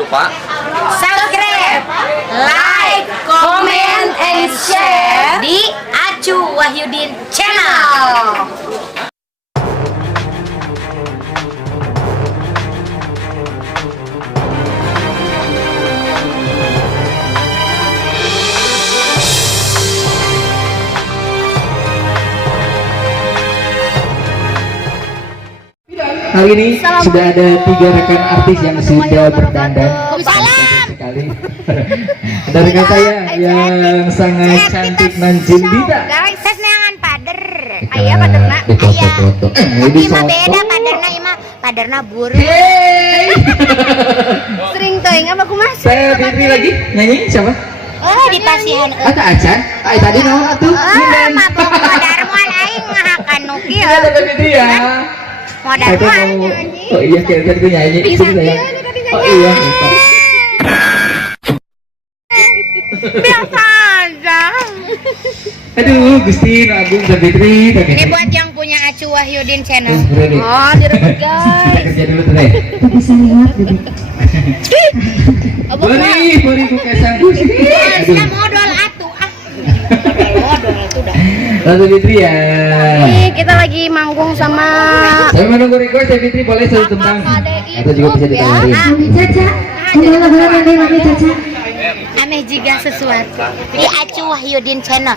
lupa subscribe, like, comment, and share di Acu Wahyudin Channel. Kali ini sudah ada 3 rekan artis yang sudah berdandan sekali. Ada rekan saya yang sangat cantik Nanjindita. Gawe sesenangan pader. Aya paderna. Aya. Tapi mah beda paderna ieu mah paderna buru. Sering teuing apa kumaha? Saya Fitri lagi nyanyi siapa? Oh, di pasihan. Ada Acan. Ai tadi naon atuh? Mabok modar moal aing ngahakan nu kieu. Ada Fitri ya. Modar moal. Oh iya kayak tadi nyanyi. Sini saya. Oh iya. Biasa aja. Aduh, Gusti Agung dan Fitri. Ini buat yang punya Acu Wahyudin Channel. Oh, direbut guys. kita kerja dulu tuh deh. Bisa lihat gitu. Beri buka sanggup. Sudah modal atuh ah. Modal itu dah. Lalu Fitri ya. Nih, kita lagi manggung sama Saya menunggu request ya Fitri, boleh satu tentang atau juga bisa ditawarin. Mami Caca. Mami Caca. aneh juga sesuatu di Acu Wahyudin Channel.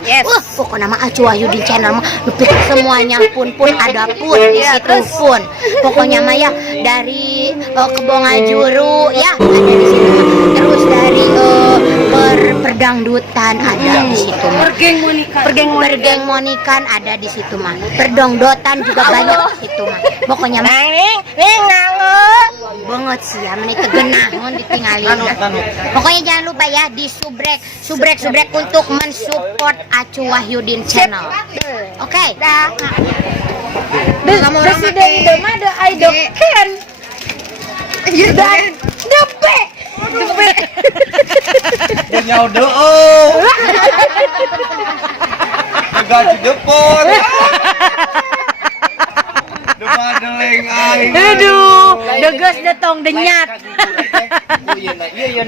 Pokoknya nama Acu Wahyudin Channel mah lebih semuanya pun ada pun di situ pun. Pokoknya mah ya dari Kebongajuru ya ada di situ. Terus dari perdangdutan ada di situ. Pergeng monikan ada di situ mah. Perdongdotan juga banyak di situ mah. Pokoknya mah banget sih ya menit genahon ditinggalin. Pokoknya jangan lupa ya di subrek untuk mensupport Acu Wahyudin Channel. Oke. Kamu orang ide mah ada idol kan. Dan depe. punya doa gaji depon deleng aing Aduh, deges detong denyat.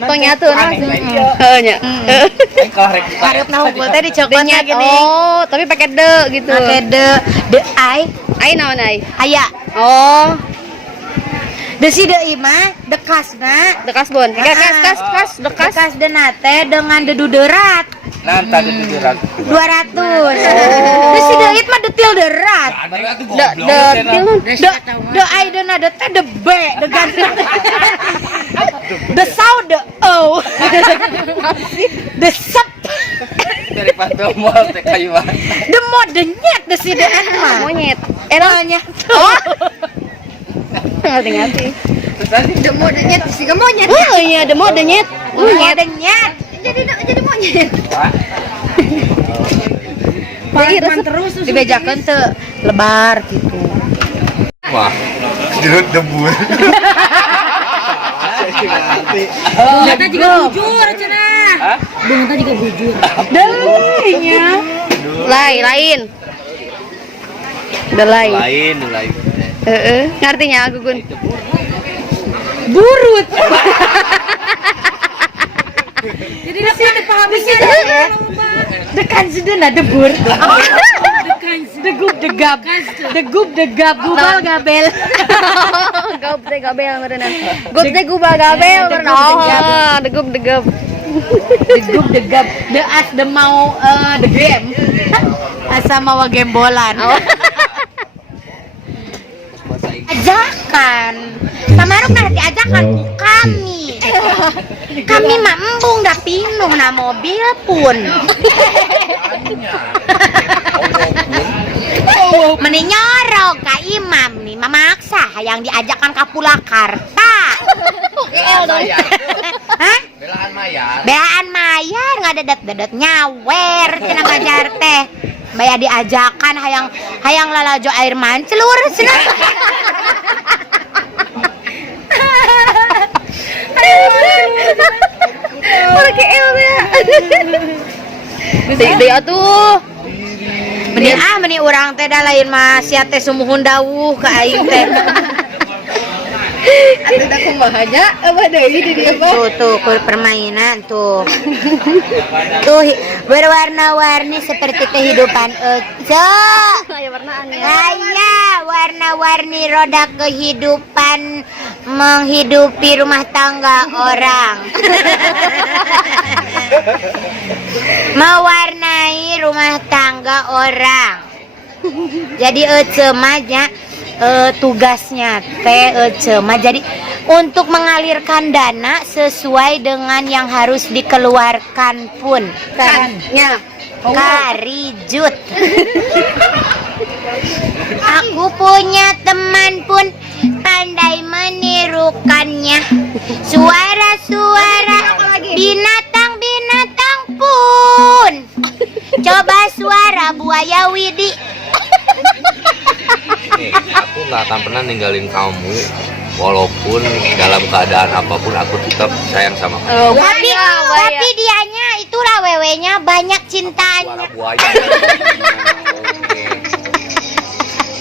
Tongnya tuh langsung. Nya. Karepna hukul teh dicokotna gini. Oh, tapi pakai de gitu. Pakai de ai naon ai? Aya. Oh. De si de imah, de kasna, de kasbon. Kas de nate dengan deduderat. nanta de 200 De si de it mah detil derat. De aidena de teh de b, de ganteng. De sau de o. De sep. daripada mall teh kayuan De modenya de si de et mah. Monyet. Eranya. Oh. Ngerti. De modenya si monyet. Oh iya, de modenya. Monyet. Jadi monyet. Jadi terus dibejakeun teu lebar gitu. wah jeruk debur Bunga juga bujur cenah. Bunga juga bujur. Deunya. Lain. Udah lain. Ngartinya Gugun. Burut. Jadi nanti dipahaminya dekan sedena debur. Degup degap gubal gabel. Gaup teh gabel meureunna. Gup teh gubal gabel meureunna. Degup degap. Degup degap. De as de mau de game. Asa mawa gembolan. Ajakan. Samaruk nah diajakan ku kami. Kami mah embung dah pinuh na mobil pun. Meni nyorok ka imam nih memaksa hayang diajakan ka Pulakarta. Hah? Belaan mayar ngadedet-dedet nyawer cenah ngajar teh. Baya diajakan hayang lalajo air manclur cenah. Pakai el ya. Deui atuh. Meni urang teh da lain mah sia teh sumuhun dawuh ka aing teh. Ada kumahanya apa deui di dieu mah. Tuh permainan tuh. Tuh berwarna-warni seperti kehidupan Ece. Aya warnaannya. Kayak warna-warni roda kehidupan menghidupi rumah tangga orang. Mewarnai rumah tangga orang. Jadi Ece mah tugasnya Ece mah jadi untuk mengalirkan dana sesuai dengan yang harus dikeluarkan pun. Kannya. Karijut. Aku punya teman pun pandai menirukannya. Suara-suara binatang-binatang pun. Coba suara buaya Widi. Nih, aku nggak akan pernah ninggalin kamu walaupun dalam keadaan apapun aku tetap sayang sama kamu. Tapi dianya itulah wewenya banyak cintanya. Suara buaya.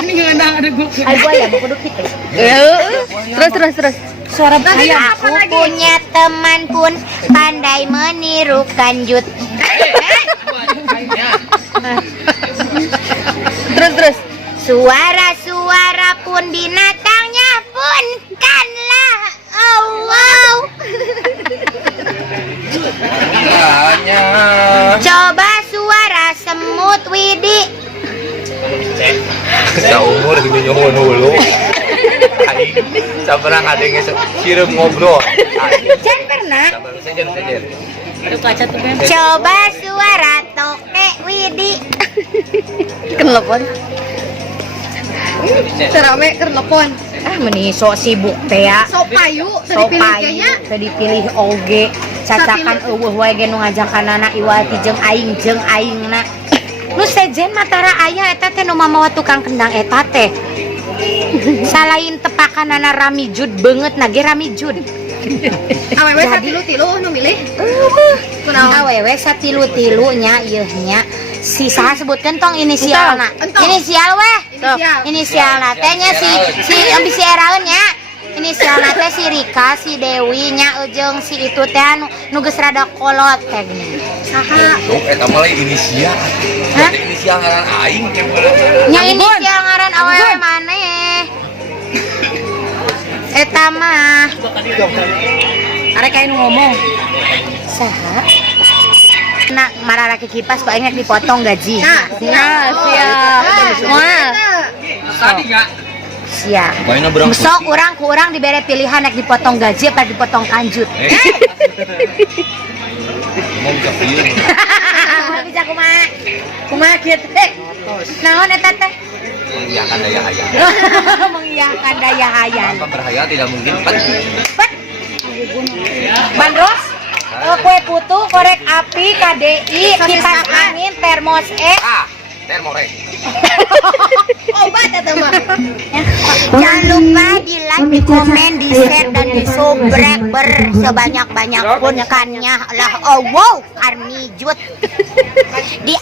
Ini ngeunang ada gua. Ay buaya bakuduk kita. Terus. Suara buaya. Aku punya teman pun pandai menirukan Jut. Terus. Suara-suara pun binatangnya pun kanlah. Oh wow. Hanya Coba suara semut Widi. seumur di nyohon hulu. Sabarang adanya sirup ngobrol. Jangan pernah. Sejen. Coba suara toke Widi. Kenelpon. Terame kenelpon. Meni sok sibuk teh ya. Sok payu, Sok payu teu dipilih oge. Cacakan eueuh wae ge nu ngajakanana Iwati jeung aingna. Nu sejen matara aya eta teh nu mamawa tukang kendang eta teh. Salain tepakanana Ramijud beungeut na ge Ramijud. Awewe satilu-tilu nu milih. Awewe satilu-tilunya ieu nya. Si saha sebutkeun tong inisialna. Entong. Inisial weh. Inisial. Inisialna teh nya si ambisi eraeun nya. Inisialna teh si Rika, si Dewi nya jeung si itu teh nu geus rada kolot teh gini. Saha? Dok, eta mah inisial. Hah? Inisial ngaran aing. Nya inisial ngaran awewe maneh. Eta mah. Arek kayak nu ngomong. Saha? Nah, mararaki kipas kok ingat dipotong gaji. Siap. Moal. Tadi enggak? Siap. Baina berang. Sok ku urang dibere pilihan nek dipotong gaji apa dipotong kanjut. Mau bisa pieu. Bisa kumaha kieu teh? Naon eta teh? Mengiyakan daya hayat. Mengiyakan daya hayan. Tanpa berhayal tidak mungkin empat. Bandros, kue putu, korek api, KDI, kipas angin, termos Termorek. obat atau mah. Jangan lupa di like, di komen, di share dan di subscribe sebanyak-banyak pun kannya lah. Oh wow, Army Jut. Di